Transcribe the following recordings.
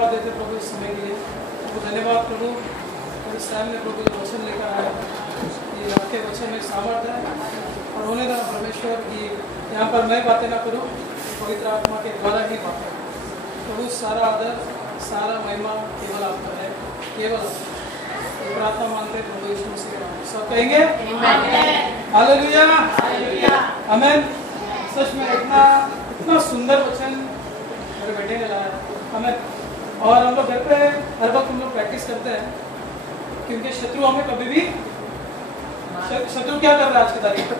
धन्यवाद देते प्रभु इस समय के लिए। प्रभु धन्यवाद प्रभु इस टाइम में प्रभु जो वचन लेकर आया, ये आपके वचन में सामर्थ्य है और होने देना परमेश्वर की यहाँ पर मैं बातें ना करूँ, पवित्र आत्मा के द्वारा ही बातें। प्रभु सारा आदर सारा महिमा केवल आपका है, केवल प्रार्थना मांगते प्रभु यीशु मसीह के नाम में सब कहेंगे हालेलुया आमीन। सच में इतना सुंदर वचन मेरे बेटे ने लाया हमें। और हम लोग घर पे हर वक्त हम लोग प्रैक्टिस करते हैं, क्योंकि शत्रु हमें कभी भी शत्रु क्या कर रहा है आज की तारीख में?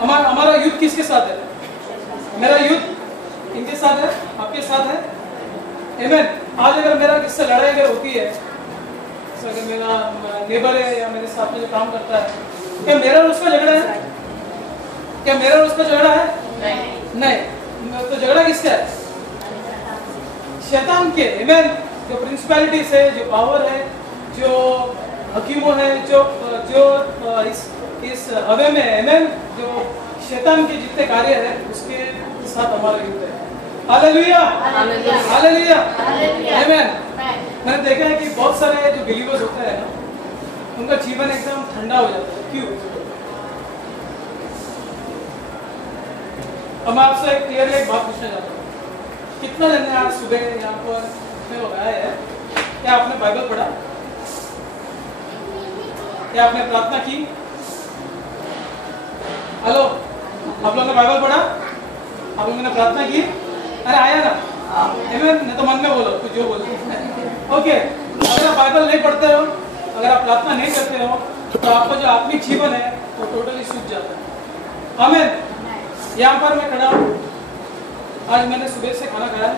हमारा युद्ध किसके साथ है? मेरा युद्ध इनके साथ है, आपके साथ है। आमीन। आज अगर मेरा किससे लड़ाई अगर होती है, अगर मेरा नेबर है या मेरे साथ में जो काम करता है, क्या मेरा और उसका झगड़ा है? क्या मेरा और उसका झगड़ा है? नहीं। तो झगड़ा किसका है? शैतान के। आमीन। जो प्रिंसिपैलिटीज है, जो पावर है, जो हकीमों है, जो इस हवे में, आमीन, जो शैतान के जितने कार्य है उसके साथ हमारा युद्ध है। हालेलुया हालेलुया आमीन। मैंने देखा है कि बहुत सारे जो बिलीवर्स होते हैं ना, उनका जीवन एकदम ठंडा हो जाता है। क्यों? अब मैं आपसे क्लियरली एक बात पूछना चाहता हूँ, कितना जन ने आज सुबह यहाँ पर में लगाया है, क्या आपने बाइबल पढ़ा? क्या आपने प्रार्थना की? हेलो, आप लोगों ने बाइबल पढ़ा? आप लोगों ने प्रार्थना की? अरे आया ना, नहीं तो मन में बोलो कुछ जो बोलो। ओके, अगर आप बाइबल नहीं पढ़ते हो, अगर आप प्रार्थना नहीं करते हो, तो आपका जो आत्मिक जीवन है वो टोटली सूख जाता है। आमीन। यहाँ पर मैं खड़ा हूँ, आज मैंने सुबह से खाना खाया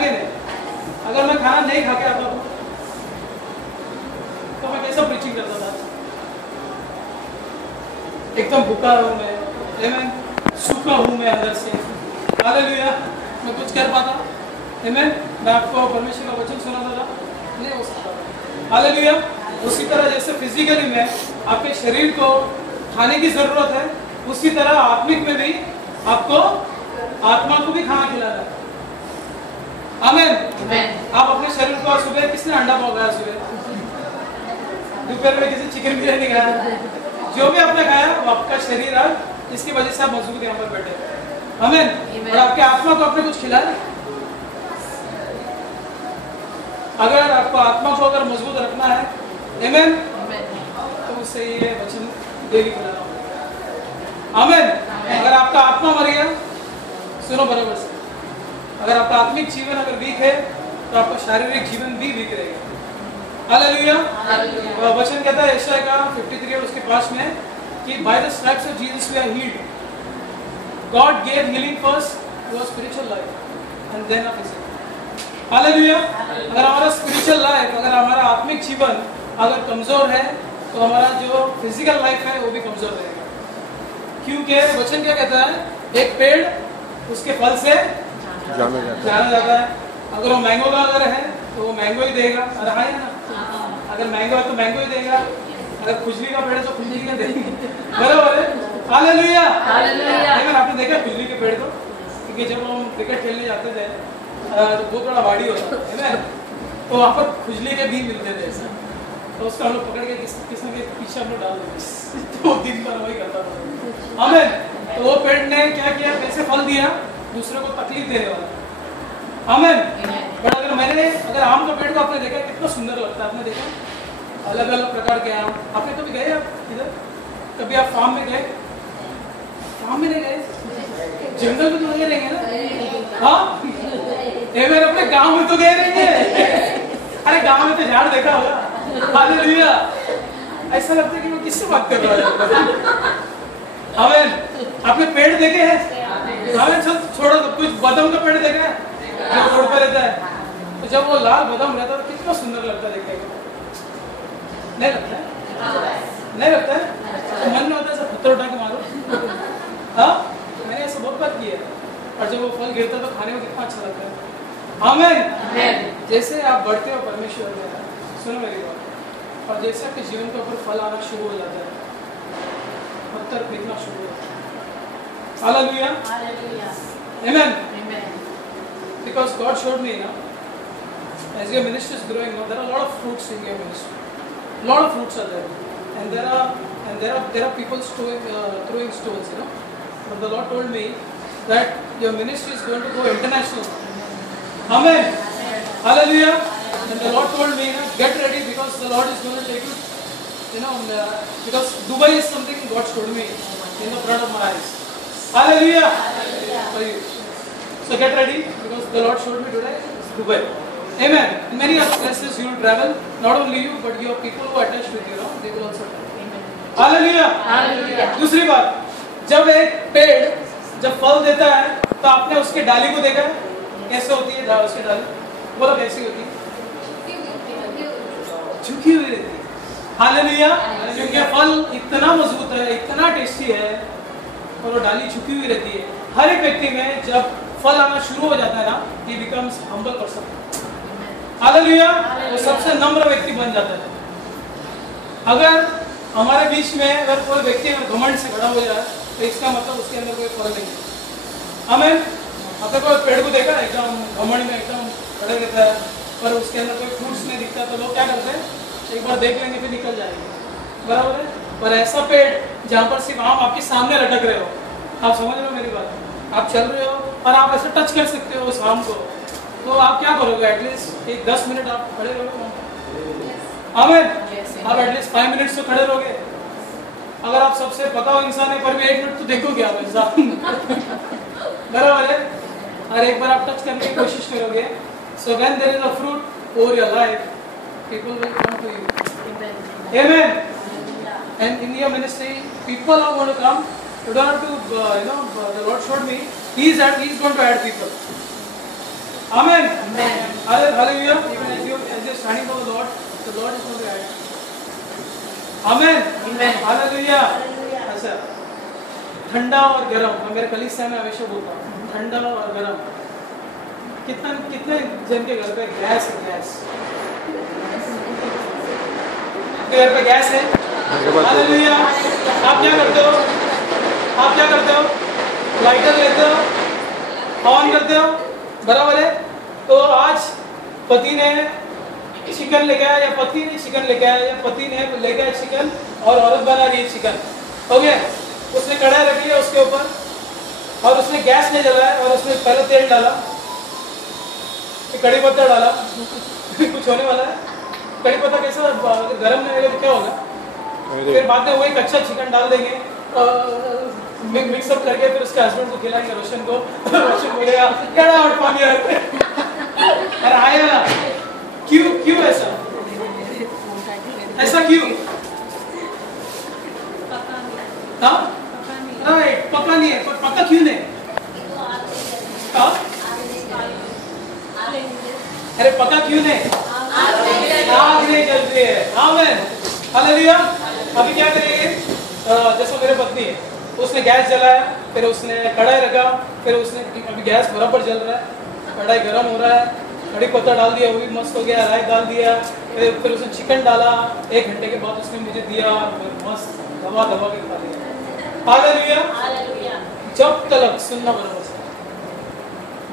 कि नहीं? अगर मैं खाना नहीं खा के आता हूँ तो मैं कैसा प्रीचिंग करता था? एकदम भूखा हूँ मैं, आमीन, सूखा हूँ मैं अंदर से। हालेलुया। मैं कुछ कर पाता? आमीन। मैं आपको परमेश्वर का वचन सुनाता था? नहीं हो सकता। हालेलुया। उसी तरह जैसे फिजिकली में आपके शरीर को खाने की जरूरत है, उसी तरह आत्मिक में भी आपको आत्मा को भी खाना खिलाना है। आमीन। आप अपने शरीर को सुबह किसने अंडा पकाया? सुबह दोपहर में किसी चिकन बिरयानी खाया? जो भी आपने खाया वो आपका शरीर आज, इसकी वजह से आप मजबूत यहाँ पर बैठे। आमीन। और आपके आत्मा को आपने कुछ खिलाया? अगर आपको आत्मा को अगर मजबूत रखना है, आमीन, तो उससे ये वचन डेली खिलाना होगा। आमीन। अगर आपका आत्मा मर गया, सुनो बराबर से, अगर आपका आत्मिक जीवन अगर वीक है तो आपका शारीरिक जीवन भी वीक रहेगा। हालेलुया। वचन कहता है यशायाह का 53 और उसके 5 में कि by the stripes of Jesus we are healed. God gave healing first to our spiritual life and then our physical. Hallelujah. अगर हमारा स्पिरिचुअल लाइफ, अगर हमारा आत्मिक जीवन अगर कमजोर है तो हमारा जो फिजिकल लाइफ है वो भी कमजोर रहेगा। क्योंकि वचन क्या कहता है? एक पेड़ उसके फल से जाना जाता है। अगर वो मैंगो का अगर है तो वो मैंगो ही देगा। अरे हाँ ना, अगर मैंगो है तो मैंगो ही देगा, अगर खुजली का पेड़ है तो खुजली का देगा। बराबर है। Hallelujah hallelujah. आपने देखा खुजली के पेड़ को? क्योंकि जब हम क्रिकेट खेलने जाते थे तो बहुत बड़ा बाड़ी होता है ना, तो वहाँ पर खुजली के भी मिलते थे ऐसा, तो उसको हम लोग पकड़ के किसी के पीछे हम लोग डाल देते, तो दिन भर वही करता था। आमीन। तो वो पेड़ ने क्या किया? कैसे फल दिया? दूसरे को तकलीफ देने वाला। आमीन। बट अगर आम का पेड़ को आपने देखा कितना सुंदर लगता है, आपने देखा अलग अलग प्रकार के आम। आपने कभी गए आप इधर? कभी आप फार्म में गए? फार्म में नहीं गए? जंगल में तो गए रहेंगे ना? हाँ, मेरे अपने गांव में तो गए रहेंगे। अरे गांव में तो झाड़ देखा होगा। हालेलुया। ऐसा लगता है कि मैं किससे बात कर रहा हूँ। आमीन। आपने पेड़ देखे हैं? आमीन। छोड़ो, कुछ बादाम का पेड़ देखा है जो रोड पे रहता है? तो जब वो लाल बादाम रहता है तो कितना सुंदर लगता है देखने को। नहीं लगता है? नहीं लगता है? तो मन में होता है सब पत्थर उठा के मारो। हाँ, मैंने ऐसा बहुत बार किया है। और जब वो फल गिरता है तो खाने में कितना अच्छा लगता है। आमीन। जैसे आप बढ़ते हो परमेश्वर में, सुनो मेरी बात, और जैसे आपके जीवन के ऊपर फल आना शुरू हो जाता है, पत्थर फेंकना शुरू हो जाता है। हालेलुया आमीन। because God showed me, as your ministry is growing, there are a lot of fruits in your ministry. A lot of fruits are there, and there are people throwing stones, But the Lord told me that your ministry is going to go international. Amen. Hallelujah. And the Lord told me, get ready because the Lord is going to take you. Because Dubai is something God showed me in the front of my eyes. Hallelujah. For you. So get ready because the Lord showed me today Dubai. Amen. In many other places you will travel. Not only you, but your people who are attached with you, they will also travel. Hallelujah. Hallelujah. दूसरी बात, जब एक पेड़ जब फल देता है तो आपने उसके डाली को देखा है? कैसे होती है उसकी डाली? बोलो कैसी होती है? झुकी हुई रहती है। हालेलुया। क्योंकि फल इतना मजबूत है, इतना टेस्टी है और वो डाली झुकी हुई रहती है। हर एक व्यक्ति में जब फल आना शुरू हो जाता है ना, he becomes humble person। Hallelujah. वो सबसे नम्र व्यक्ति बन जाता है। अगर हमारे बीच में अगर कोई व्यक्ति घमंड से खड़ा हो जाए तो इसका मतलब उसके अंदर कोई फल नहीं है। आमीन। आपने कोई पेड़ को देखा एकदम घमंड में एकदम खड़े रहता है पर उसके अंदर कोई फ्रूट्स नहीं दिखता तो लोग क्या करते हैं? एक बार देख लेंगे फिर निकल जाएंगे। बराबर है? पर ऐसा पेड़ जहाँ पर सिर्फ आम आपके सामने लटक रहे हो, आप समझ रहे हो मेरी बात? आप चल रहे हो और आप ऐसे टच कर सकते हो उस आम को, तो आप क्या करोगे? एटलीस्ट एक 10 मिनट आप खड़े रहोगे। आमीन। आप एटलीस्ट 5 मिनट्स तो खड़े रहोगे। अगर आप सबसे पका हुआ इंसान है पर भी 1 मिनट तो देखोगे आप इंसान। बराबर है? और एक बार आप टच करने की कोशिश करोगे। So when there is a fruit over your life, people will come to you. Amen. And in your ministry, people are going to come. You don't have to, the Lord showed me. He's going to add people. Amen. Amen. Hallelujah. Even as you're standing for the Lord is going to add. Amen. Amen. Hallelujah. अच्छा, ठंडा और गर्म, मैं मेरे कलीसिया में हमेशा बोलता हूँ, ठंडा और गर्म। कितने जन के घर पे गैस है? गैस आपके घर पे गैस है? हालेलुया। आप क्या करते हो? लाइटर लेते हो, ऑन करते हो। बराबर है? तो आज पति ने चिकन लेके आया या पति ने चिकन लेके आया या पति ने लेके आया चिकन और औरत बना रही है चिकन। ओके, उसने कढ़ाई रखी है उसके ऊपर और उसने गैस नहीं जलाया और उसने पहले तेल डाला, कड़ी पत्ता डाला। कुछ होने वाला है? कड़ी पत्ता कैसा गरम नहीं होगा तो क्या होगा? फिर बाद में वही कच्चा चिकन डाल देंगे मिक्सअप करके फिर उसके हस्बैंड को खिलाएंगे, रोशन को। रोशन बोलेगा क्या और पानी अरे आएगा ना। क्यों ऐसा क्यों? हाँ राइट, पका नहीं है। पर पका क्यों नहीं? अरे पका क्यों नहीं? आग नहीं जल रही है। आमीन। हालेलुया। अभी क्या करेंगे? जैसे मेरे पत्नी है, उसने गैस जलाया, फिर उसने कढ़ाई रखा, फिर उसने अभी गैस बराबर जल रहा है, कढ़ाई गर्म हो रहा है, कड़ी पत्ता डाल दिया, वो भी मस्त हो गया, राई डाल दिया, फिर उसने चिकन डाला। 1 घंटे के बाद उसने मुझे दिया, मस्त दबा के खा लिया। हालेलुया। जब तक सुनना बराबर से,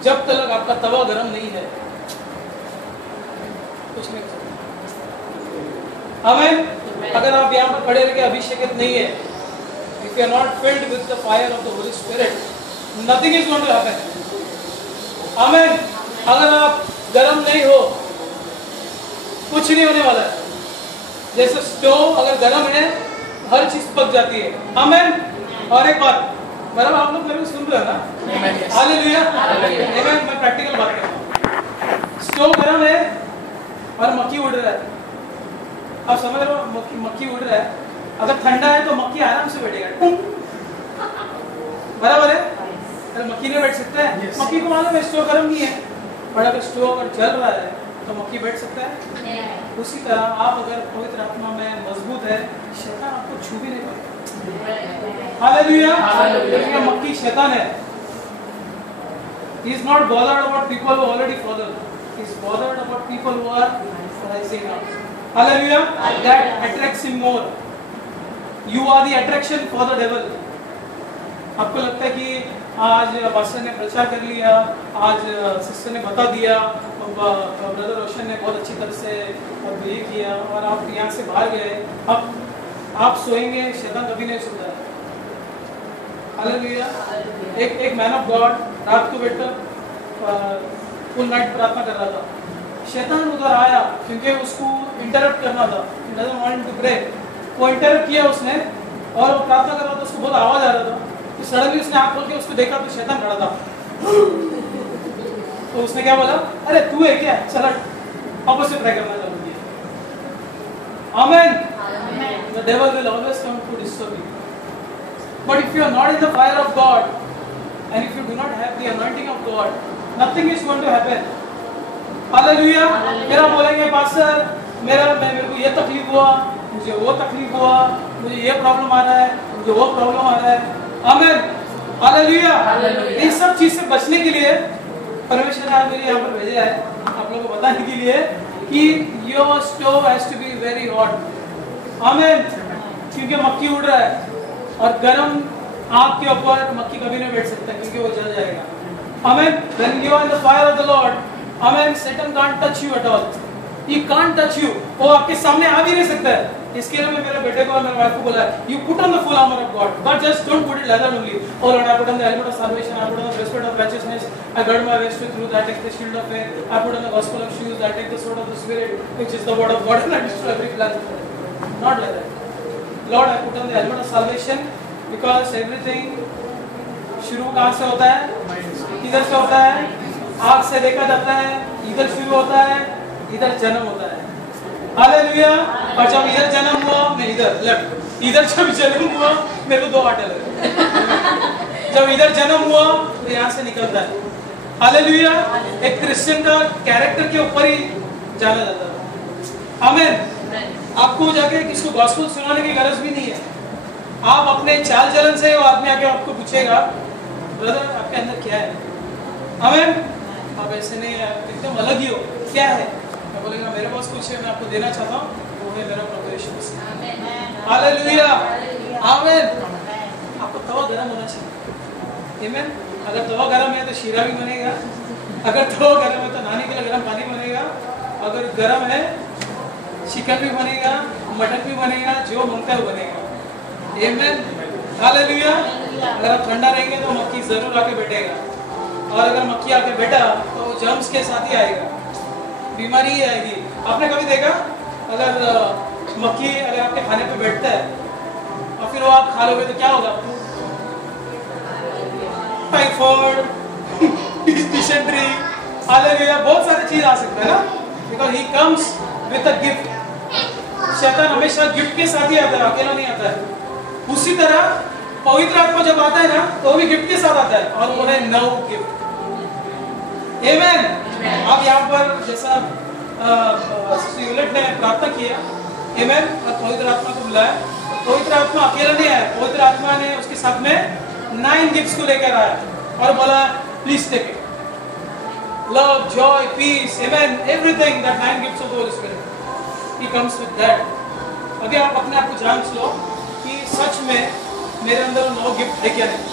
जब तक आपका तवा गर्म नहीं है कुछ नहीं कर सकते। आमीन। अगर आप यहाँ पर खड़े रह के अभिषेकित नहीं है, if you are not filled with the fire of the Holy Spirit, nothing is going to happen. आमीन। अगर आप गर्म नहीं हो कुछ नहीं होने वाला है। जैसे स्टोव अगर गर्म है हर चीज पक जाती है। आमीन। और एक बात, बराबर आप लोग मेरे को सुन रहे हो ना? हालेलुया। आमीन। मैं प्रैक्टिकल बात कर रहा हूँ। स्टोव गर्म है और मक्खी उड़ रहा है, आप समझ रहे हो? मक्खी उड़ रहा है। अगर ठंडा है तो मक्खी आराम से बैठेगा। बराबर है? अरे मक्खी नहीं बैठ सकता है? मक्खी को मालूम है स्टोव गर्म नहीं है, पर अगर स्टोव अगर जल रहा है तो मक्खी बैठ सकता है? उसी तरह आप अगर पवित्र आत्मा में मजबूत है, शैतान आपको छू भी नहीं पाएगा। हालेलुया। मक्खी शैतान है। He is not bothered about people who already fallen. He is bothered about people who are rising up. Hallelujah. That attracts him more. You are the attraction for the devil. आपको लगता है कि आज pastor ने प्रचार कर लिया, आज सिस्टर ने बता दिया, ब्रदर रोशन ने बहुत अच्छी तरह से ये किया और आप यहाँ से बाहर गए, अब आप सोएंगे, शैतान कभी नहीं सोता है। हालेलुया। एक मैन ऑफ गॉड रात को बैठकर फुल नाइट प्रार्थना कर रहा था, शैतान उधर आया क्योंकि उसको इंटरप्ट करना था, डजंट वांट टू प्रे। वो इंटरप्ट किया उसने और वो प्रार्थना कर रहा था, उसको बहुत आवाज आ रहा था, तो सडनली उसने आंख खोल के उसको देखा तो शैतान खड़ा था। तो उसने क्या बोला, अरे तू है क्या, चल वापस से ट्राई करना चालू किया। आमेन। The devil will always come to disturb you. But if you are not in the fire of God and if you do not have the anointing of God, nothing is going to happen. Hallelujah. मेरा बोलेंगे pastor मेरे को ये तकलीफ हुआ, मुझे वो तकलीफ हुआ, मुझे ये प्रॉब्लम आ रहा है, मुझे वो प्रॉब्लम आ रहा है। आमीन। हालेलुया। इन सब चीज से बचने के लिए परमेश्वर ने मेरे यहाँ पर भेजा है आप लोगों को बताने के लिए कि your stove has to be very hot. Amen. क्योंकि मक्खी उड़ रहा है और गर्म आग के ऊपर मक्खी कभी नहीं बैठ सकता क्योंकि वो जल जाएगा। आमीन। When you are in the fire of the Lord, आमीन, Satan can't touch you at all. He can't touch you. वो आपके सामने आ भी नहीं सकता है। इसके लिए मैं मेरे बेटे को और मेरे वाइफ को बोला है, you put on the full armor of God, but just don't put it leather only. Oh Lord, I put on the helmet of salvation, I put on the breastplate of righteousness, I gird my waist with truth, I take the shield of faith, I put on the gospel of shoes, I take the sword of the Spirit, which is the word of God, and I destroy every plan. Not like that. Lord, I put on the helmet of salvation because everything शुरू कहाँ से होता है? इधर से होता है, आग से देखा जाता है, इधर शुरू होता है, इधर जन्म होता है। हालेलुया। और जब इधर जन्म हुआ मैं इधर लेफ्ट, इधर जब जन्म हुआ मेरे को 2 आटे लगे। जब इधर जन्म हुआ तो यहाँ से निकलता है। हालेलुया। एक क्रिश्चियन का कैरेक्टर के ऊपर ही जाना जाता है। आमीन। आपको जाके किसी को गॉस्पेल सुनाने की गरज भी नहीं है। आप अपने चाल चलन से वो आदमी आके आपको पूछेगा, ब्रदर आपके अंदर क्या है? आमीन। आप ऐसे नहीं, एकदम अलग ही हो, क्या है? मैं बोलेगा मेरे पास कुछ है, मैं आपको देना चाहता हूँ, वो है मेरा प्रभु यीशु मसीह। हालेलुया। आमीन। आपको तवा गरम होना चाहिए। आमीन। अगर तवा गरम है तो शीरा भी बनेगा, अगर तवा गरम है तो नहाने के लिए गरम पानी बनेगा, अगर गरम है चिकन भी बनेगा, मटन भी बनेगा, जो मांगता है वो बनेगा। आमीन। हालेलुया। अगर आप ठंडा रहेंगे तो मक्खी जरूर आके बैठेगा, और अगर मक्खी आके बैठा तो जर्म्स के साथ ही आएगा, बीमारी ही आएगी। आपने कभी देखा अगर मक्खी अगर आपके खाने पे बैठता है और फिर वो आप खा लोगे तो क्या होगा आपको? टाइफाइड, डिसेंट्री, हालेलुया, बहुत सारी चीज आ सकता है ना, because he comes with a gift. शैतान हमेशा गिफ्ट के साथ ही आता है, अकेला नहीं आता है। उसी तरह पवित्र आत्मा जब आता है ना तो वो भी गिफ्ट के साथ आता है, और वो है नव गिफ्ट। आमीन। आप यहाँ पर जैसा यूलेट ने प्रार्थना किया, आमीन, और पवित्र आत्मा को बुलाया, पवित्र आत्मा अकेला नहीं आया, पवित्र आत्मा ने उसके साथ में 9 गिफ्ट्स को लेकर आया और बोला please take it, love, joy, peace, amen, everything, that 9 gifts of the Holy Spirit, he comes with that. अगर आप अपने आप को जांच लो कि सच में मेरे अंदर 9 गिफ्ट है क्या नहीं।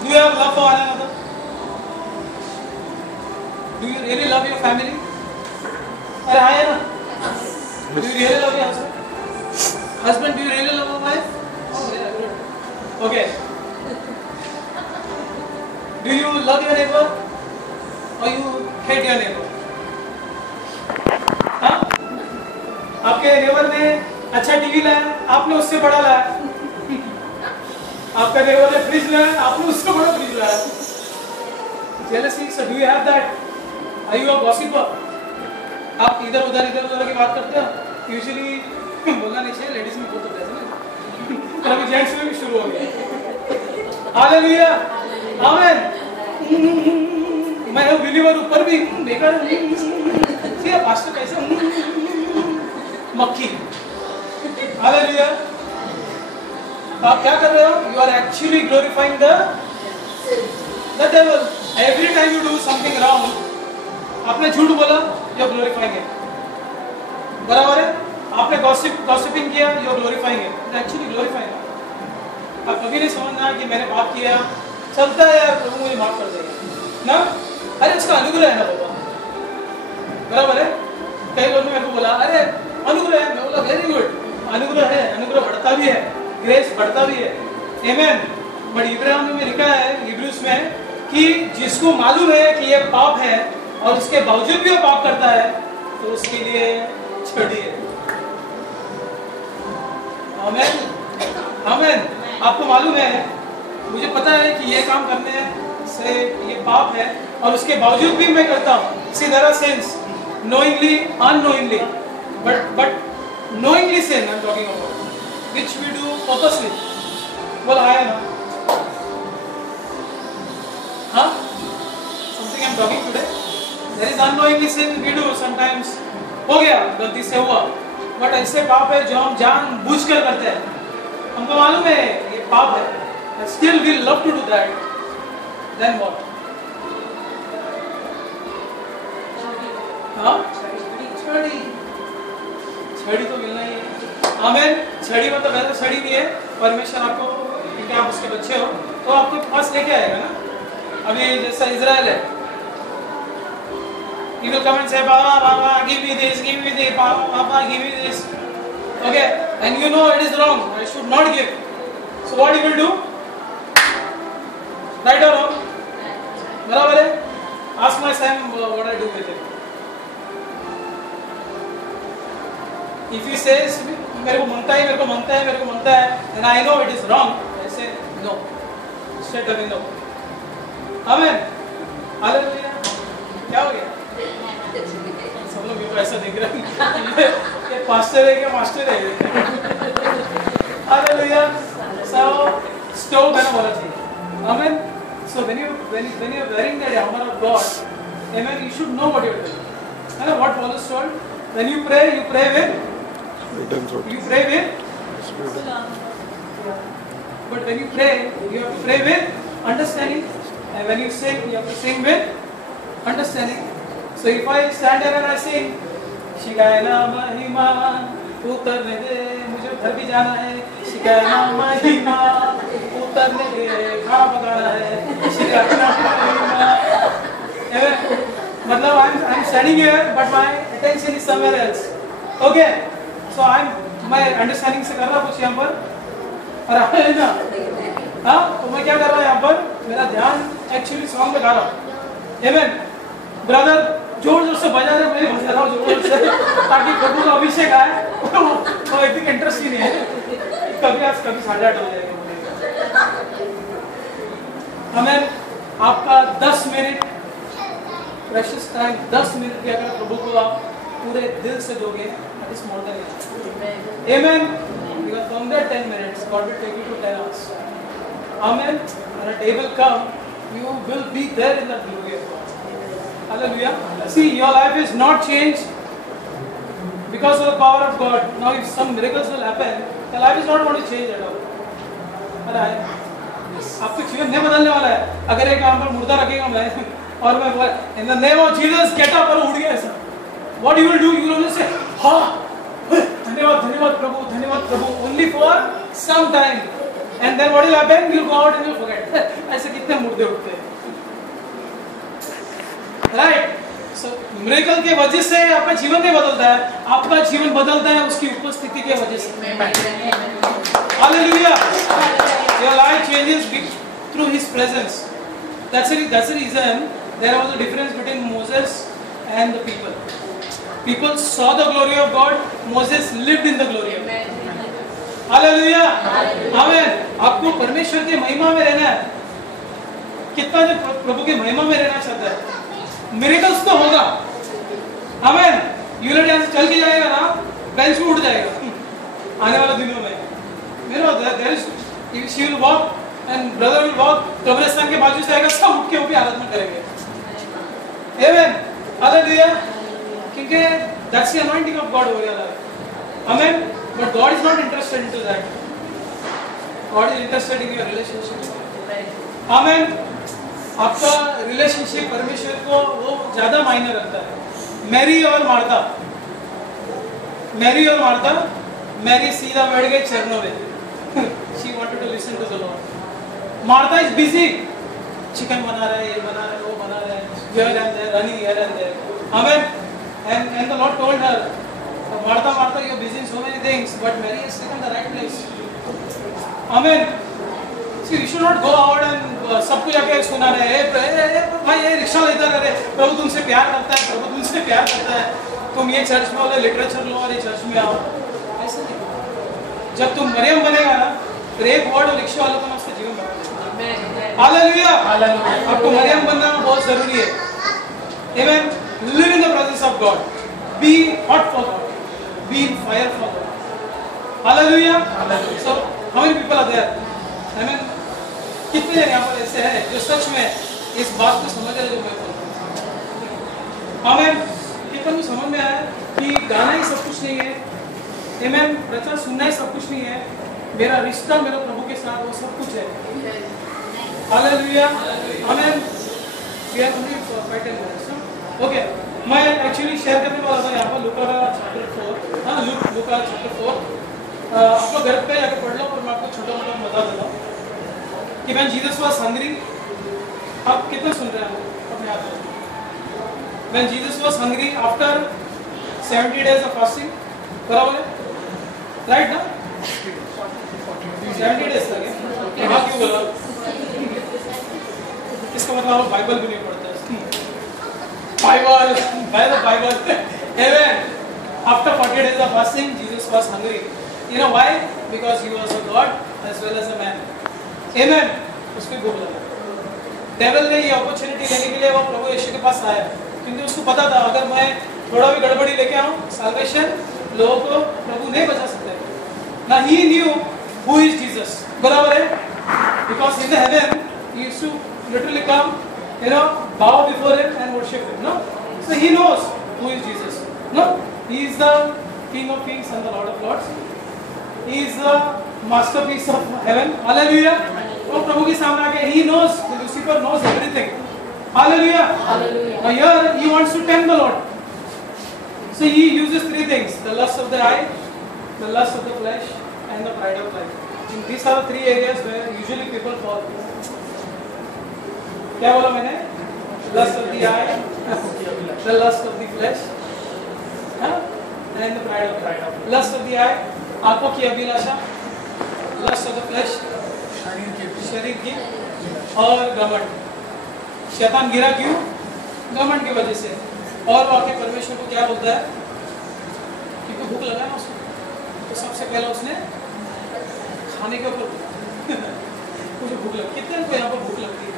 Do you have love for one another? Do you really love your family? अरे हाँ है ना? Do you really love your husband? Husband, do you really love your wife? Oh yeah, good. Okay. Do you love your neighbor? Or you hate your neighbor? हाँ? आपके neighbour ने अच्छा TV लाया, आपने उससे बड़ा लाया। आपका नेबर ने फ्रिज लाया, आपने उससे बड़ा फ्रिज लाया। Jealousy, so do you have that? Are you a gossiper? आप इधर उधर की बात करते हो? Usually बोलना नहीं चाहिए, लेडीज में बहुत होता है ना, पर अभी जेंट्स में भी शुरू हो गया। हालेलुया। आमीन। मैं बिलीवर ऊपर भी बेकार है, पास्टर कैसे मक्खी। हालेलुया। आप क्या कर रहे हो? You are actually glorifying the devil. Every time you do something wrong, आपने झूठ बोला, you are glorifying it. बराबर है? आपने gossiping किया, you are glorifying it. You are actually glorifying it. आप कभी नहीं समझना कि मैंने पाप किया, चलता है यार प्रभु मुझे माफ कर देगा ना। अरे उसका अनुग्रह है ना बाबा, बराबर है। कई लोगों ने मेरे को बोला अरे अनुग्रह है, मैं बोला वेरी गुड, अनुग्रह है, अनुग्रह बढ़ता भी है, ग्रेस बढ़ता भी है, आमेन। बट इब्राहिम में लिखा है हिब्रूज में कि जिसको मालूम है कि ये पाप है और उसके बावजूद भी वो पाप करता है तो उसके लिए छोड़िए। आमेन, आमेन। आपको मालूम है, मुझे पता है कि ये काम करने से ये पाप है और उसके बावजूद भी मैं करता हूँ। See there are sins knowingly, unknowingly, but knowingly sin I'm talking about, which we do purposely. बोला आया ना, हाँ? Something I'm talking today. There is unknowingly sin we do sometimes. हो गया, गलती से हुआ, बट ऐसे पाप है जो हम जानबूझकर करते हैं, हमको मालूम है ये पाप है, and still we love to do that. Then what? हाँ? छड़ी तो मिलना ही है। आमेन। छड़ी मतलब वैसे छड़ी नहीं है, परमेश्वर आपको, क्योंकि आप उसके बच्चे हो तो आपको पास लेके आएगा ना। अभी जैसा इजराइल है, he will come and say Baba, Baba, give me this, Baba, Baba, give me this. Okay, and you know it is wrong, I should not give. So what he will do? Right or wrong? बराबर है? Ask my son what I do with it. If he says मेरे को मांगता है, मेरे को मांगता है, मेरे को मांगता है, and I know it is wrong, I say no, straight away no. Amen. Hallelujah. क्या हो गया? सब लोग मेरे को ऐसा देख रहे हैं, ये पास्टर है क्या मास्टर है? Hallelujah. So stove मैंने बोला थी. Amen. So when you are wearing the armor of God, amen, you should know what you are doing. And what Paul is told, when you pray with. You pray with, but when you pray, you have to pray with understanding, and when you sing, you have to sing with understanding. So if I stand there and I sing, शिकायना महिमा उतरने दे, मुझे घर भी जाना है, शिकायना महिमा उतरने दे, खाना पकाना है, शिकायना महिमा, मतलब I'm standing here, but my attention is somewhere else. Okay. So मैं अंडरस्टैंडिंग से कर रहा कुछ यहाँ पर, और है ना, हाँ, तो मैं क्या कर रहा हूँ यहाँ पर, मेरा ध्यान एक्चुअली सॉन्ग में गा रहा हूँ। आमेन। ब्रदर जोर जोर से बजा रहे, मैं बजा रहा हूँ जोर जोर से, ताकि प्रभु का अभिषेक आए। वो एक दिन इंटरेस्ट ही नहीं है, कभी आज कभी 8:30 हो जाएगा। आमेन। आपका 10 मिनट प्रेशियस टाइम, 10 मिनट भी अगर प्रभु को आप पूरे दिल से दोगे, it's more than enough. Amen. Because from that 10 minutes, God will take you to 10 hours. Amen. When a day will come, you will be there in the glory of God. Hallelujah. See, your life is not changed because of the power of God. Now, if some miracles will happen, your life is not going to change at all. आपको जीवन नहीं बदलने वाला है। अगर एक यहाँ पर मुर्दा रखेगा मैं और मैं बोला in the name of Jesus get up और उड़ गया ऐसा, what you will do? You will say हाँ धन्यवाद धन्यवाद प्रभु, धन्यवाद प्रभु, only for some time, and then what will happen? You will go out and you will forget. ऐसे कितने मुर्दे उठते हैं, right? So miracle के वजह से आपका जीवन नहीं बदलता है, आपका जीवन बदलता है उसकी उपस्थिति के वजह से। Hallelujah. Your life changes through His presence. That's the reason there was a difference between Moses and the people. People saw the glory of God. Moses lived in the glory of God. Hallelujah. Amen. आपको परमेश्वर की महिमा में रहना है। कितना जब प्रभु की महिमा में रहना चाहता है, मिरेकल्स तो होगा। Amen. यूनिट यहाँ से चल के जाएगा ना, बेंच में उठ जाएगा आने वाले दिनों में। You know there is, she will walk and brother will walk, कब्रिस्तान के बाजू से आएगा, सब उठ के वो भी आराधना करेंगे। Amen. Hallelujah. क्योंकि that's the anointing of God over your life. Amen. But God is not interested into that. God is interested in your relationship. Amen. आपका रिलेशनशिप परमेश्वर को वो ज्यादा मायने रखता है। मैरी और मार्था, मैरी सीधा बैठ गए चरणों में। She wanted to listen to the Lord. Martha is busy. Chicken बना रहा है, ये बना रहा है, वो बना रहा है, here and there, running here and there. Amen. And the Lord told her, Martha, Martha, you are busy in so many things, but Mary has taken the right place. Amen. See, you should not go out and सबको जाके सुना रहे, भाई ये rickshaw इधर अरे प्रभु तुमसे प्यार करता है, प्रभु तुमसे प्यार करता है, तुम ये चर्च में वाले लिटरेचर लो और ये चर्च में आओ. ऐसा नहीं. जब तुम मरियम बनेगा ना, तो एक वर्ड और रिक्शा वालों का उसका जीवन बना. हालेलुया. आपको मरियम बनना बहुत जरूरी है. Amen. Live in the presence of God. Be hot for God. Be in fire for God. Hallelujah. So how many people are there? Amen. कितने जन यहाँ पर ऐसे हैं जो सच में इस बात को समझ रहे जो मैं बोल रहा हूँ? Amen. कितना को समझ में आया कि गाना ही सब कुछ नहीं है. Amen. प्रचार सुनना ही सब कुछ नहीं है. मेरा रिश्ता मेरे प्रभु के साथ वो सब कुछ है. Hallelujah. Amen. We are only 5-10 minutes. Okay. मैं एक्चुअली शेयर करने वाला था यहाँ पर लूका चैप्टर 4. हाँ, लूका चैप्टर 4. आप लोग घर पे जाके पढ़ लो और मैं आपको छोटा मोटा बता देता हूँ कि when Jesus was hungry. आप कितना सुन रहे हैं अपने आप को? When Jesus was hungry after 70 days of fasting, बराबर है? Right ना? 70 days लगे. हाँ क्यों बोला? इसका मतलब आप बाइबल भी नहीं पढ़ते. Bible. Amen. After 40 days of fasting, Jesus was hungry. You know why? Because he was a God as well as a man. Amen. उसको भूख लगा. डेविल ने ये अपॉर्चुनिटी लेने के लिए वो प्रभु यीशु के पास आया, क्योंकि उसको पता था अगर मैं थोड़ा भी गड़बड़ी लेके आऊँ, साल्वेशन लोगों को प्रभु नहीं बचा सकते. ना he knew who is Jesus. बराबर है? Because in the heaven he used to literally come, bow before him and worship him. No, so he knows who is Jesus. No, he is the King of Kings and the Lord of Lords. He is the masterpiece of heaven. Hallelujah. तो प्रभु के सामने आके he knows, Lucifer knows everything. Hallelujah. Hallelujah. Now here he wants to tempt the Lord. So he uses 3 things: the lust of the eye, the lust of the flesh, and the pride of life. And these are the 3 areas where usually people fall. क्या बोला मैंने? Lust of the eye, the lust of the flesh, and the pride of life. Lust of the eye, आंखों की अभिलाषा. Lust of the flesh, शरीर की, और घमंड. शैतान गिरा क्यों? घमंड की वजह से. और वो आके परमेश्वर को क्या बोलता है? क्योंकि भूख लगा ना उसको, तो सबसे पहले उसने खाने के ऊपर मुझे भूख लगी. कितने को यहाँ पर भूख लगती है?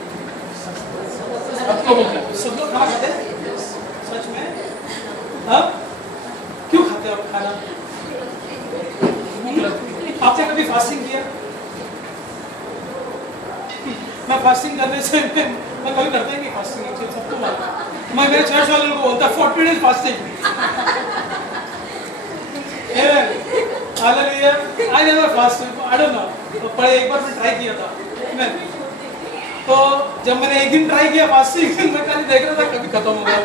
सबको भूख लगती है. सब लोग खाना खाते हैं सच में? हाँ, क्यों खाते हो खाना? भूख लगती है. आपने कभी फास्टिंग किया? मैं फास्टिंग करने से मैं कभी करता ही नहीं फास्टिंग. सबको मालूम. मैं मेरे चर्च वालों को बोलता 40 days fasting. Hallelujah. I never fasted. I don't know. पर एक बार मैं ट्राई किया था. तो जब मैंने एक दिन ट्राई किया फास्टिंग, मैं खाली देख रहा था कभी खत्म हो गया.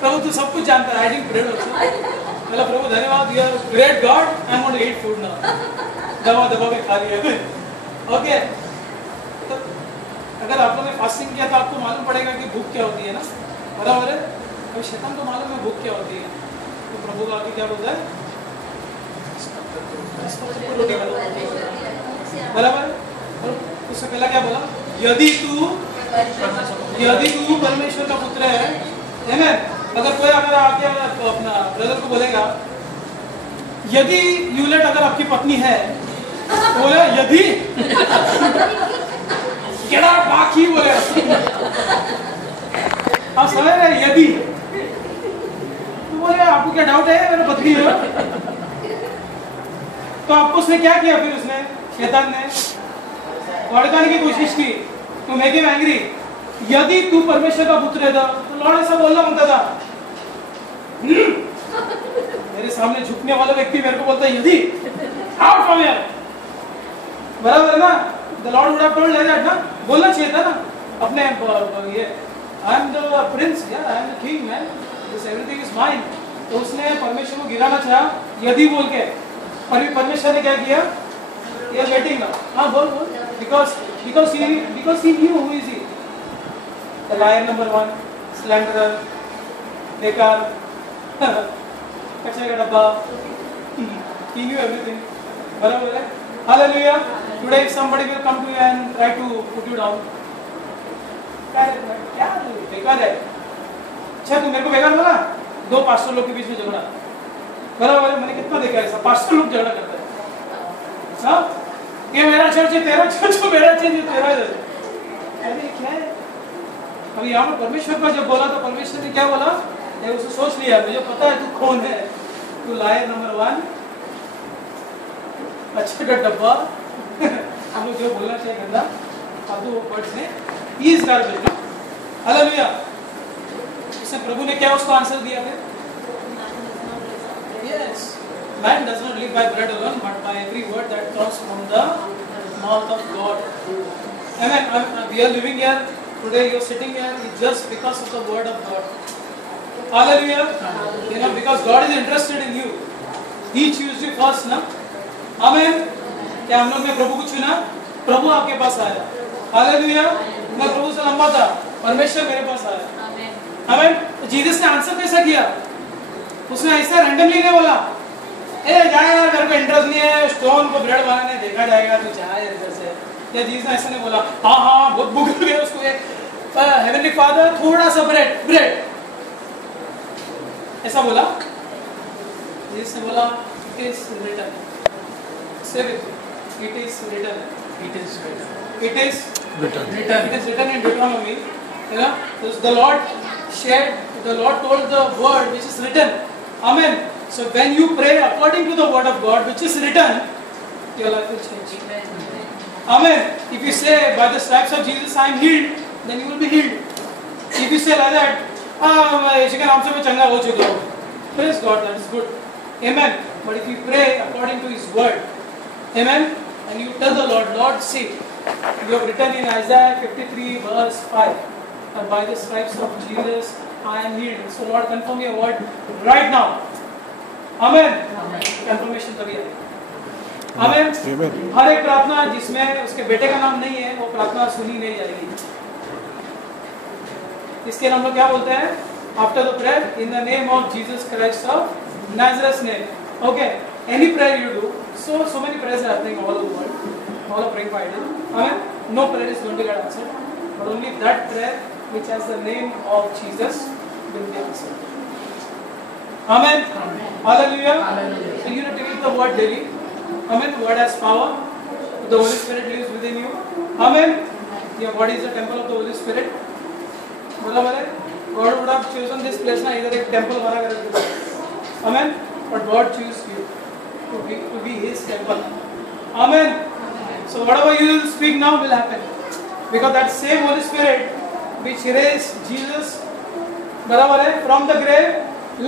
प्रभु तू सब कुछ जानता है. I didn't pray also. पहला प्रभु धन्यवाद, you are great God. I want to eat food now. दबा के खा लिया. ओके. तो अगर आप लोगों ने फास्टिंग किया तो आपको मालूम पड़ेगा कि भूख क्या होती है ना. बराबर है? अब शैतान को मालूम है भूख क्या होती है. तो प्रभु का आगे क्या बोलता है? बराबर. उससे पहला क्या बोला? यदि तू परमेश्वर का पुत्र है. आमेन. अगर कोई अगर आके अपना ब्रदर को बोलेगा यदि यूलेट अगर आपकी पत्नी है, तो बोले यदि केड़ा बाकी बोले. आप समझ रहे? यदि तो बोले आपको क्या डाउट है मेरा पत्नी है? तो आपको उसने क्या किया? फिर उसने शैतान ने भड़काने की कोशिश की. तो मेक हिम एंग्री. यदि तू परमेश्वर का पुत्र है तो लॉर्ड ऐसा बोलना मांगता था. मेरे सामने झुकने वाला व्यक्ति मेरे को बोलता है यदि आउट फ्रॉम हियर. बराबर है ना? The Lord would have told like that ना. बोलना चाहिए था ना अपने ये आई एम द प्रिंस, यार I am the king man, this everything is mine. तो उसने परमेश्वर को गिराना चाहा यदि बोल के. पर भी परमेश्वर ने क्या किया? He is waiting now. हाँ बोल बोल. Because he knew who is he. The liar number one, slanderer, बेकार, कचरे का डब्बा. He knew everything. बराबर है. Hallelujah. Today if somebody will come to you and try to put you down. क्या बेकार है. अच्छा तू मेरे को बेकार बोला. दो पास्टर लोग के बीच में झगड़ा. बराबर है. मैंने कितना देखा है ऐसा. पास्टर लोग झगड़ा करते हैं. हाँ? ये मेरा चर्च है, तेरा चर्च है, मेरा चर्च है, तेरा चर्च है. अरे क्या है? अभी यहाँ पर परमेश्वर को जब बोला तो परमेश्वर ने क्या बोला? ये उसे सोच लिया. मुझे पता है तू कौन है. तू लायर नंबर वन. अच्छे का डब्बा. हम लोग जो बोलना चाहिए गंदा फालतू वर्ड्स ने इस गार्बेज ना. हालेलुया. इससे प्रभु ने क्या उसको आंसर दिया है? Yes. Man does not live by bread alone, but by every word that comes from the mouth of God. Amen. We are living here today. You are sitting here just because of the word of God. Hallelujah. You know, because God is interested in you. He chose you first, ना? Amen. क्या हम लोग ने प्रभु को चुना? प्रभु आपके पास आया. Hallelujah. मैं प्रभु से लंबा था. परमेश्वर मेरे पास आया. आमेन. तो जीसस ने आंसर कैसा किया? उसने ऐसा रैंडमली नहीं बोला. ए जा यार मेरे को इंटरेस्ट नहीं है. स्टोन को ब्रेड बनाने देखा जाएगा. तू जा यार इधर से. या जीसस ने ऐसा नहीं बोला. हाँ बहुत भूख लगी है उसको. हेवनली फादर थोड़ा सा ब्रेड. ऐसा बोला. जीसस ने बोला it is written. Say with me. It is written. It is written. It is written. It is written in Deuteronomy. You know, the Lord shared. The Lord told the word which is written. Amen. So when you pray according to the word of God which is written, your life will change. Amen. If you say by the stripes of Jesus I am healed, then you will be healed. If you say like that, इसी के नाम से मैं चंगा हो चुका हूँ. Praise God. That is good. Amen. But if you pray according to His word. Amen. And you tell the Lord, Lord, see, you have written in Isaiah 53 verse 5, and by the stripes of Jesus I am healed. So Lord, confirm your word right now. Amen. Confirmation तभी आएगी. Amen. हर एक प्रार्थना जिसमें उसके बेटे का नाम नहीं है, वो प्रार्थना सुनी नहीं जाएगी. इसके हम लोग क्या बोलते हैं? After the prayer, in the name of Jesus Christ of Nazareth's name. Okay. Any prayer you do, so many prayers are happening all over the world. All are praying for idol. Amen. No prayer is going to get answered, but only that prayer which has the name of Jesus will be answered. Amen. Hallelujah. So you need to read the word daily. Amen. The word has power. The Holy Spirit lives within you. Amen. Your body is a temple of the Holy Spirit. बोला बोले. God would have chosen this place ना इधर एक temple बना कर रखा. Amen. But God chose you. To be His temple. Amen. So whatever you will speak now will happen, because that same Holy Spirit which raised Jesus, बराबर है, from the grave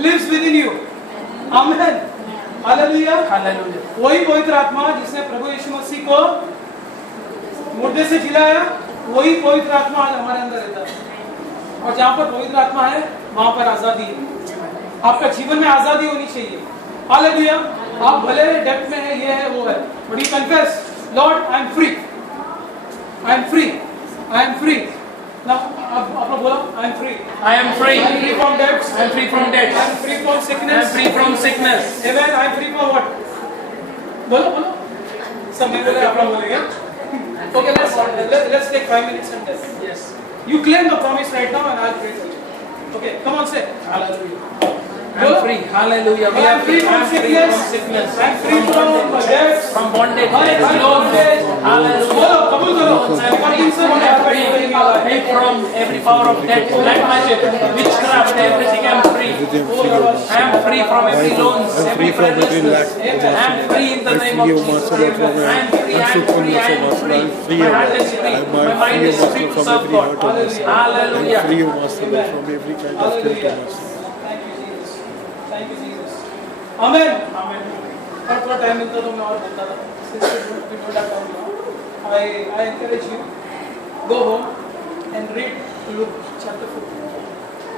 lives within you. Amen. Hallelujah. Hallelujah. वही पवित्र आत्मा जिसने प्रभु यीशु मसीह को मुर्दे से जिलाया, वही पवित्र आत्मा आज हमारे अंदर रहता है. और जहाँ पर पवित्र आत्मा है, वहाँ पर आजादी है. आपका जीवन में आजादी होनी चाहिए. हालेलुया. आप भले डेप्थ में है, ये है, वो है, but you confess, Lord I am free. I am free. I am free. Now, आप लोग बोलो, I am free. I am free. I am free from debts. I am free from debts. I am free from sickness. I am free from sickness. Amen. I am free from what? बोलो बोलो. सब मैं बोले आप लोग बोलेंगे. Okay, let's take 5 minutes and test. Yes. You claim the promise right now, and I'll pray for you. Okay, come on, say. Hallelujah. I am free. Hallelujah. I am free from sickness. I am free from debts. From bondage. Hallelujah. Hallelujah. कबूल करो. I am free from every power of death, black magic, witchcraft, everything. I am free. I am free from every loans, every prayerlessness. I am free in the name of Jesus. I am free. I am free. I am free. My heart is free. My mind is free to serve God. Hallelujah. Free you, Master, from every kind of guilt. Thank you, Jesus. Amen. Amen. और थोड़ा time मिलता तो मैं और बोलता था. Since we don't have time now, I encourage you, go home and read Luke chapter 4.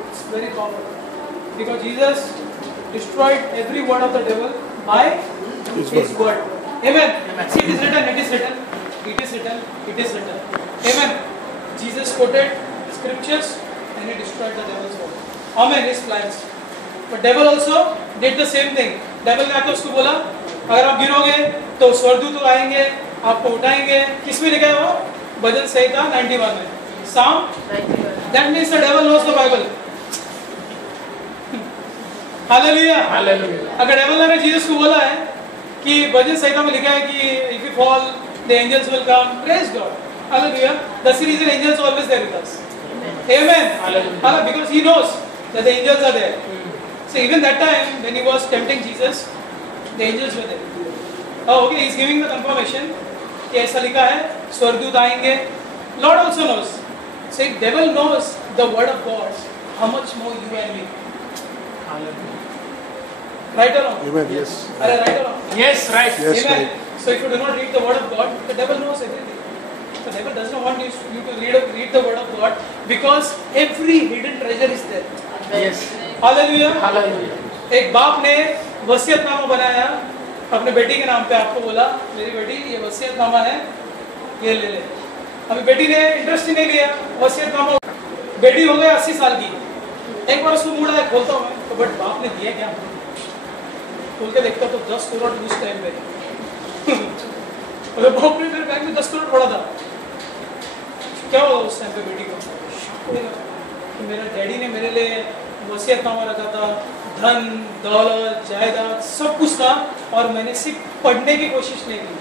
It's very powerful. Because Jesus destroyed every word of the devil by His word. Amen. See, it is written, it is written, it is written, it is written. Amen. Jesus quoted scriptures and he destroyed the devil's work. Amen. His plans. But devil also did the same thing. Devil ने आके उसको बोला, अगर आप गिरोगे तो स्वर्गदूत आएंगे, आपको उठाएंगे. किस में लिखा है वो? भजन संहिता 91 में. Psalm 91. That means the devil knows the Bible. Hallelujah. Hallelujah. अगर devil ने जीसस को बोला है कि भजन संहिता में लिखा है कि if you fall, the angels will come. Praise God. Hallelujah. That's the reason angels are always there with us. Amen. Hallelujah. Because he knows that the angels are there. So even that time when he was tempting Jesus, the angels were there. Oh, okay. He's giving the confirmation कि ऐसा लिखा है, स्वर्गदूत आएंगे. Lord also knows. So if devil knows the word of God, how much more you and me? Hallelujah. Right or wrong? Amen. Yes. Right or wrong? Yes, right. Yes, Amen. right. So if you do not read the word of God, the devil knows everything. The devil does not want you to read the word of God because every hidden treasure is there. Yes. Hallelujah. Hallelujah. एक बाप ने वसीयतनामा बनाया अपने बेटी के नाम पे. आपको बोला मेरी बेटी ये वसीयतनामा है, ये ले ले. अभी बेटी ने इंटरेस्ट ही नहीं लिया. वसीयतनामा बेटी हो गई 80 साल की. एक बार उसको मूड आया खोलता हूँ मैं तो बट बाप ने दिया क्या? खोल के देखता तो 10 करोड़ उस टाइम पे. अरे बाप रे, मेरे बैंक में 10 करोड़ पड़ा था. क्या हुआ उस टाइम पे बेटी को? मेरा डैडी ने मेरे लिए वसीयतनामा रखा था, धन दौलत जायदाद सब कुछ था और मैंने सिर्फ पढ़ने की कोशिश नहीं की.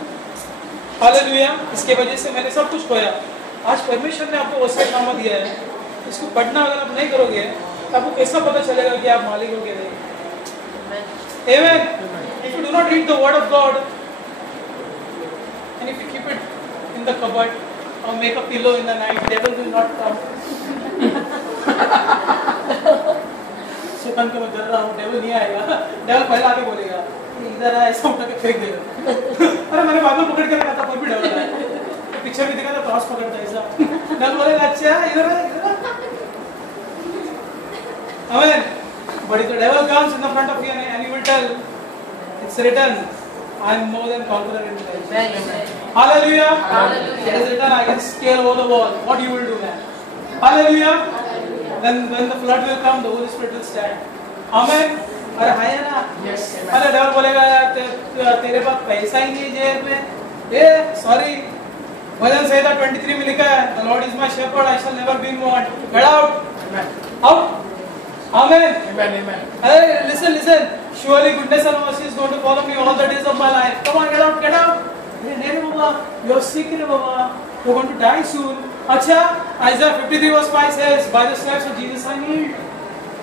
हालेलुया. इसके वजह से मैंने सब कुछ खोया. आज परमेश्वर ने आपको वसीयतनामा दिया है, इसको पढ़ना अगर आप नहीं करोगे तो आपको कैसा पता चलेगा कि आप मालिक हो गए? Amen. If you do not read the word of God and if you keep it in the cupboard or make a pillow in the night, devil will not come. शैतान को मैं कर रहा हूँ, devil नहीं आएगा. devil पहले आके बोलेगा इधर आ, ऐसा उठा के फेंक देगा. अरे मैंने बाइबल पकड़ के रखा था पर भी devil आया. पिक्चर में दिखा था क्रॉस पकड़ता ऐसा. devil बोलेगा अच्छा इधर आ, इधर आ. Amen. But if the devil comes in the front of you and he will tell, it's written, I am more than conqueror in Christ. Hallelujah. Hallelujah. It is written, I can scale over the wall. What you will do, man? Hallelujah. Then when the flood will come, the Holy Spirit will stand. Amen. अरे है ना? Yes. अरे devil बोलेगा यार तेरे पास पैसा ही नहीं जेब में. Sorry. भजन संहिता 23 में लिखा है, the Lord is my shepherd, I shall never be in want. Get out. Out. Amen. Amen. Amen. Hey, listen. Surely goodness and mercy is going to follow me all the days of my life. Come on, get out, get out. Hey, Baba, you're sick, Baba. You're going to die soon. Acha, Isaiah 53 verse 5 says, by the stripes of Jesus I healed.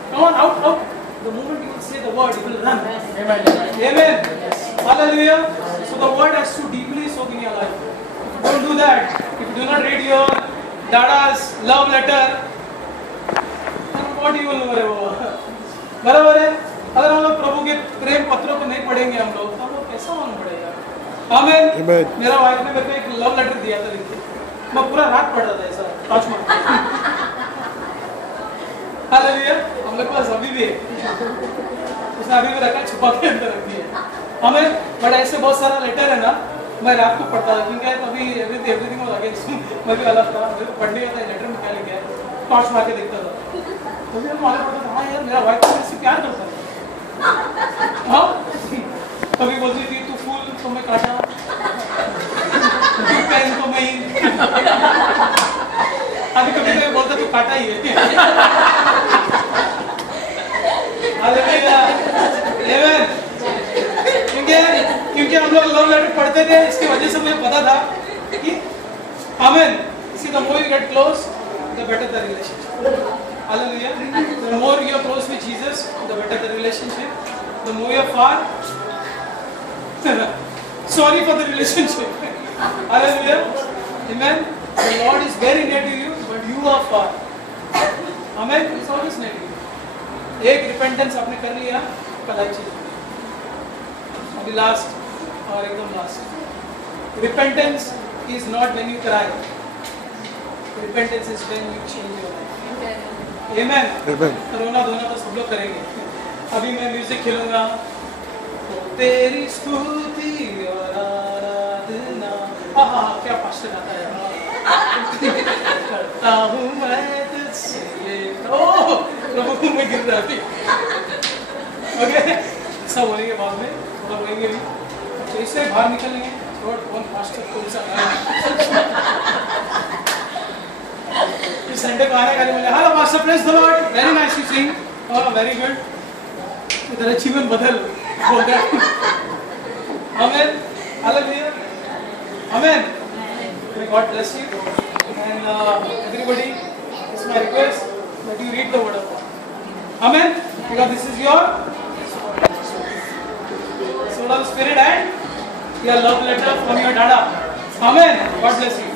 Come on, out. The moment you will say the word, you will run. Amen. Amen. Yes. Hallelujah. So the word has to deeply soak in your life. If you don't do that, if you do not read your Dada's love letter, what you will know बाबा. बराबर है. अगर हम लोग प्रभु के प्रेम पत्रों को नहीं पढ़ेंगे हम लोग तो कैसा मालूम पड़ेगा? आमीन. मेरा वाइफ ने मेरे को एक लव लेटर दिया था लिख के. मैं पूरा रात पढ़ रहा था ऐसा पाँच मिनट. हालेलुया. हम लोग पास अभी भी है. उसने अभी भी रखा छुपा के अंदर रख दिया. आमीन. बट ऐसे बहुत सारा लेटर है ना, मैं रात को पढ़ता था क्योंकि अभी एवरीथिंग हो गया. मैं भी अलग था, मेरे को पढ़ने का था लेटर में क्या लिखा है, टॉर्च मार के देखता था. तो मुझे मालूम पड़ता था हाँ यार मेरा वाइफ तो मुझसे प्यार करता है. हाँ कभी बोलती थी तू फूल तो मैं काटा, तू पेन तो मैं अभी कभी कभी बोलता तू काटा ही है. हालेलुया. आमीन. क्योंकि हम लोग लव लेटर पढ़ते थे, इसकी वजह से मुझे पता था कि आमीन. See, the more you get close, the better the relationship. Hallelujah. The more you are close with Jesus, the better the relationship. The more you are far, sorry for the relationship. Hallelujah. Amen. The Lord is very near to you, but you are far. Amen. It's always near to you. एक repentance आपने कर लिया, पता चल. अभी last और एकदम last. Repentance is not when you cry. Repentance is when you change your life. Amen. रोना धोना तो सब लोग करेंगे. अभी मैं म्यूजिक खेलूंगा तो तेरी स्तुति और हाँ हाँ हाँ, क्या पास्टर आता है। करता हूँ मैं तुझसे ये, ओह प्रभु में गिर रहा थी। ओके, ऐसा बोलेंगे बाद में, थोड़ा बोलेंगे भी। तो इससे बाहर निकलेंगे, थोड़ा कौन पास्टर कौन सा संडे को आने का बोले, hello pastor, praise the Lord, very nice you sing, oh very good, तेरा जीवन बदल हो गया। आमेन, hallelujah, amen. May God bless you, and everybody, it's my request that you read the word of God. Amen, because this is your soul of spirit and your love letter from your dada. Amen. God bless you.